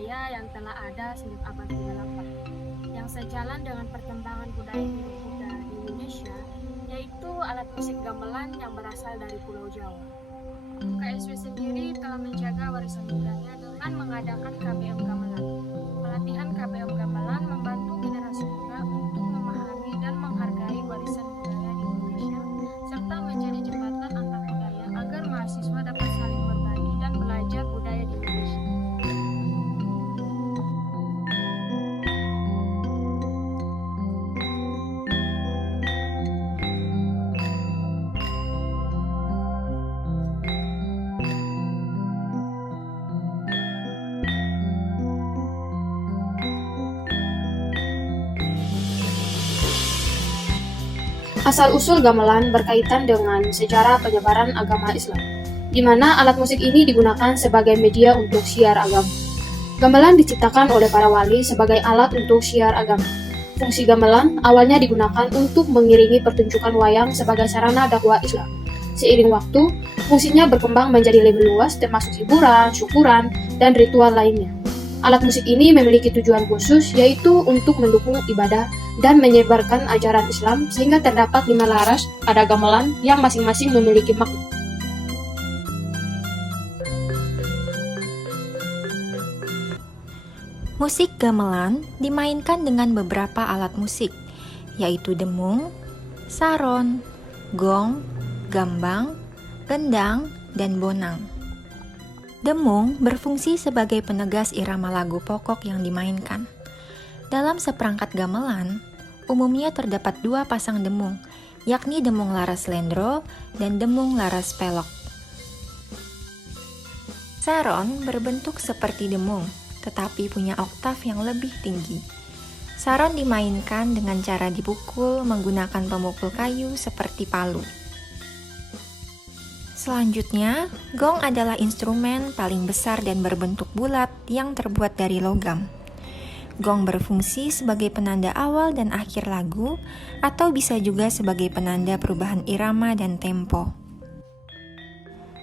budaya yang telah ada sejak abad ke-8, yang sejalan dengan perkembangan budaya Hindu-Buddha di Indonesia, yaitu alat musik gamelan yang berasal dari Pulau Jawa. KSW sendiri telah menjaga warisan budaya dengan mengadakan KBM Gamelan. Pelatihan KBM Gamelan membantu generasi muda untuk memahami dan menghargai warisan budaya di Indonesia, serta menjadi jembatan antar budaya agar mahasiswa dapat saling berbagi dan belajar budaya di Indonesia. Asal-usul gamelan berkaitan dengan sejarah penyebaran agama Islam, di mana alat musik ini digunakan sebagai media untuk syiar agama. Gamelan diciptakan oleh para wali sebagai alat untuk syiar agama. Fungsi gamelan awalnya digunakan untuk mengiringi pertunjukan wayang sebagai sarana dakwah Islam. Seiring waktu, fungsinya berkembang menjadi lebih luas termasuk hiburan, syukuran, dan ritual lainnya. Alat musik ini memiliki tujuan khusus, yaitu untuk mendukung ibadah dan menyebarkan ajaran Islam, sehingga terdapat 5 laras pada gamelan yang masing-masing memiliki makna. Musik gamelan dimainkan dengan beberapa alat musik, yaitu demung, saron, gong, gambang, gendang, dan bonang. Demung berfungsi sebagai penegas irama lagu pokok yang dimainkan. Dalam seperangkat gamelan, umumnya terdapat 2 pasang demung, yakni demung laras lendro dan demung laras pelok. Saron berbentuk seperti demung, tetapi punya oktav yang lebih tinggi. Saron dimainkan dengan cara dipukul menggunakan pemukul kayu seperti palu. Selanjutnya, gong adalah instrumen paling besar dan berbentuk bulat yang terbuat dari logam. Gong berfungsi sebagai penanda awal dan akhir lagu, atau bisa juga sebagai penanda perubahan irama dan tempo.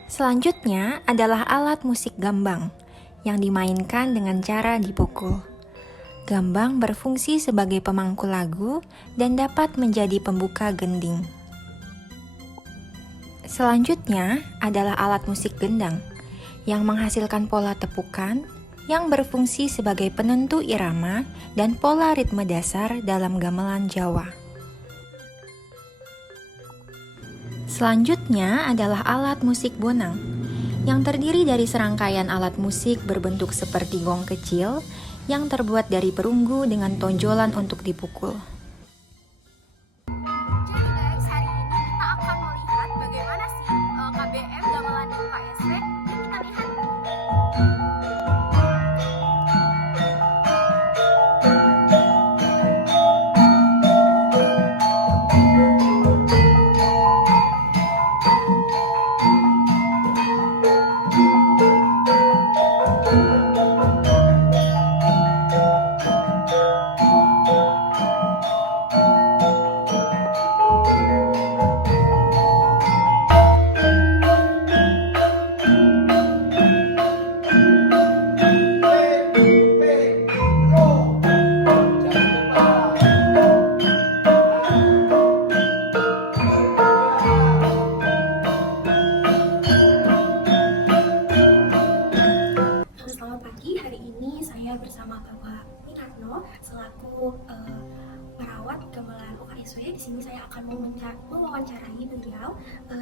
Selanjutnya adalah alat musik gambang, yang dimainkan dengan cara dipukul. Gambang berfungsi sebagai pemangku lagu dan dapat menjadi pembuka gending. Selanjutnya adalah alat musik gendang, yang menghasilkan pola tepukan, yang berfungsi sebagai penentu irama dan pola ritme dasar dalam gamelan Jawa. Selanjutnya adalah alat musik bonang, yang terdiri dari serangkaian alat musik berbentuk seperti gong kecil, yang terbuat dari perunggu dengan tonjolan untuk dipukul. KBM Gamelan di KSW, yuk kita lihat. Selamat pagi, hari ini saya bersama Bapak Wiratno selaku perawat gamelan UKSW. Di sini saya akan mewawancarai beliau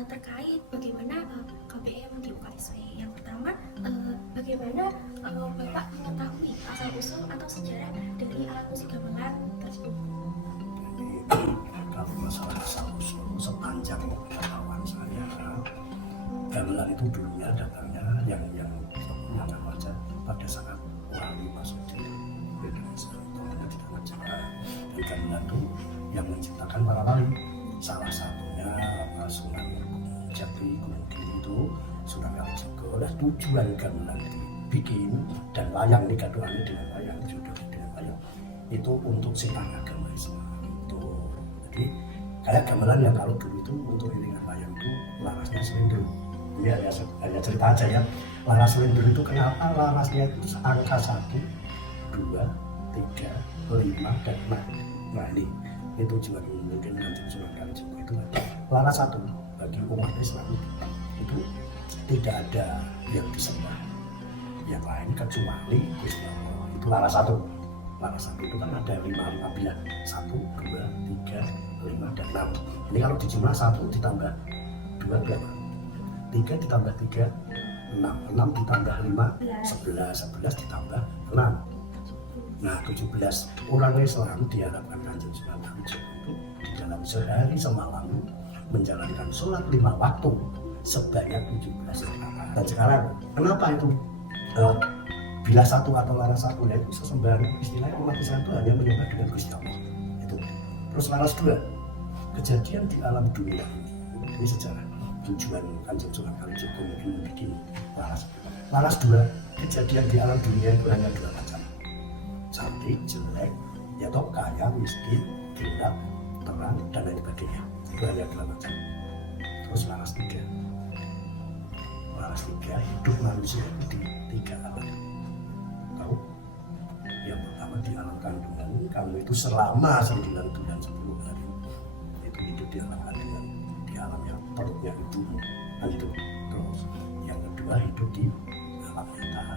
terkait bagaimana KBM di UKSW. Yang pertama, bagaimana Bapak mengetahui asal-usul atau sejarah dari alat musik gamelan tersebut? Kalau masalah asal-usul sepanjang pengetahuan saya, gamelan itu dulunya datangnya yang baca pada saat wali masuk di Indonesia, namanya di dalam Jawa. Dan gamelan itu yang menciptakan para wali, salah satunya Sunan Jati Gunung Kidul itu Sunan Kalijaga. Oleh tujuan gamelan dibikin dan wayang ini gaduhannya dengan wayang, judul dengan wayang itu untuk simpanan agama Islam itu. Jadi kayak gamelan yang kalau dulu itu untuk iringan wayang itu larasnya selendro. Iya ya, hanya cerita aja ya. Laras Lender itu kenapa larasnya itu angka 1, 2, 3, 5, dan 6. Nah ini tujuan mungkin Kanjeng Sunan Kalijaga itu laras 1 bagi umat Islam itu tidak ada yang disembah yang lain kecuali Gusti Allah. Itu laras 1. Laras 1 itu kan ada 5 bilah, 1, 2, 3, 5, dan 6. Ini kalau dijumlah 1 ditambah 2 berapa? 3 ditambah 3, 6 ditambah 5, 11 ditambah 6. Nah 17 orang Islam diharapkan Kanjeng Sunan Kalijaga itu di dalam sehari semalam menjalankan sholat 5 waktu sebanyak 17 rakaat. Dan sekarang kenapa itu bila 1 atau laras 1 yaitu sesembahan istilahnya umat Islam itu hanya menyembah dengan Gusti Allah itu. Terus laras 2 kejadian di alam dunia ini sejarah tujuan Kanjeng Sunan Kalijaga mungkin bikin laras 2 kejadian di alam dunia itu hanya 2 macam, cantik, jelek, ya toh kaya, miskin, gelap, terang, dan lain sebagainya. Itu hanya 2 macam. Terus laras 3 hidup manusia itu di 3 alam. Tahu? Yang pertama di alam kandungan, kamu itu selama 9 bulan 10 hari itu hidup di alam kandungan, di alam yang perutnya itu. Nah itu. Terus yang kedua hidup di alam nyata.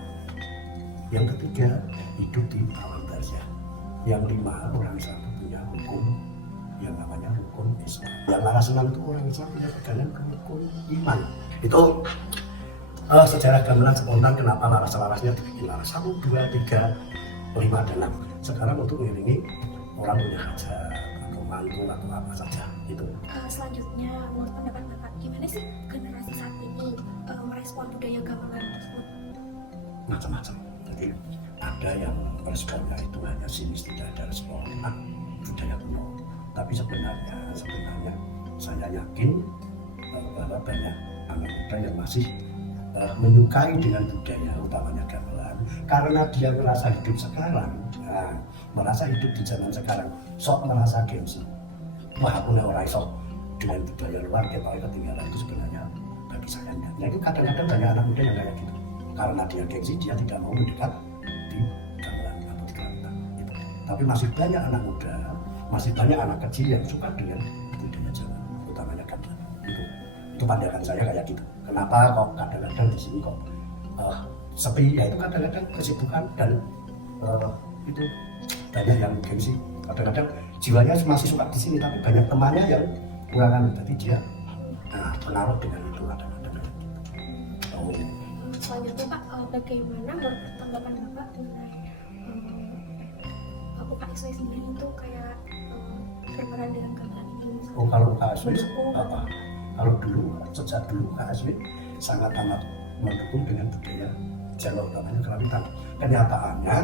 Yang ketiga hidup di alam barzah. Yang 5 orang Islam punya hukum yang namanya rukun Islam. Yang laras 6 itu orang Islam punya pegangan rukun iman. Itu sejarah gamelan spontan kenapa laras-larasnya dibikin laras 1, 2, 3, 5, dan 6. Sekarang untuk mengiringi orang punya hajat atau mantu atau apa saja itu. Selanjutnya menurut pendapat Bapak gimana sih generasi saat ini merespon budaya gamelan tersebut? Macam-macam. Jadi ada yang responnya itu hanya sinis, tidak ada respon budaya kuno. Tapi sebenarnya saya yakin bahwa banyak anak muda yang masih menyukai dengan budaya utamanya gamelan karena dia merasa hidup sekarang, merasa hidup di zaman sekarang, sok merasa gengsi. Wah aku orang sok dengan budaya luar kita ketinggalan, itu sebenarnya bagi saya nah itu kadang-kadang banyak anak muda yang kayak gitu karena dia gengsi, dia tidak mau mendekat di gamelan atau di kerawitan gitu. Tapi masih banyak anak muda, masih banyak anak kecil yang suka dengan budaya Jawa utamanya gamelan itu pandangan saya kayak gitu. Kenapa kok kadang-kadang di sini kok sepi? Ya itu kadang-kadang kesibukan dan itu banyak yang gengsi. Kadang-kadang jiwanya masih suka di sini tapi banyak temannya yang kurang, jadi dia pengaruh dengan itu kadang-kadang. Selanjutnya Pak, bagaimana menurut tanggapan Bapak mengenai UKSW sendiri itu kayak berperan dalam gamelan ini? Kalau UKSW apa? Kalau dulu, sejak dulu KSW sangat amat mendukung dengan budaya Jawa utamanya kerawitan. Kenyataannya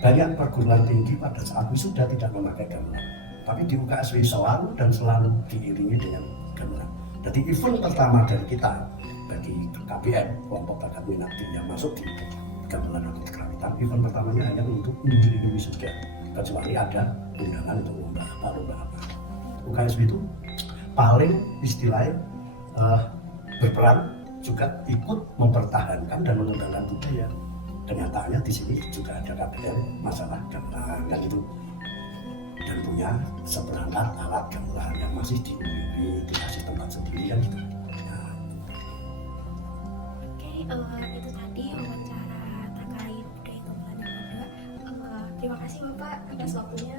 banyak perguruan tinggi pada saat wisuda tidak memakai gamelan, tapi di UKSW selalu diiringi dengan gamelan. Jadi event pertama dari kita bagi KBM, kelompok bakat minat yang masuk di gamelan atau di kerawitan, event pertamanya hanya untuk mengiringi wisuda, kecuali ada undangan untuk lomba apa. UKSW itu paling istilahnya berperan juga ikut mempertahankan dan mengembangkan budaya. Kenyataannya di sini juga ada KBM masalah gamelan dan itu, dan punya seperangkat alat gamelan yang masih diunjungi, dikasih tempat sendiri kan gitu. Oke, itu tadi wawancara terkait budaya gamelan yang ada. Terima kasih Bapak atas waktunya.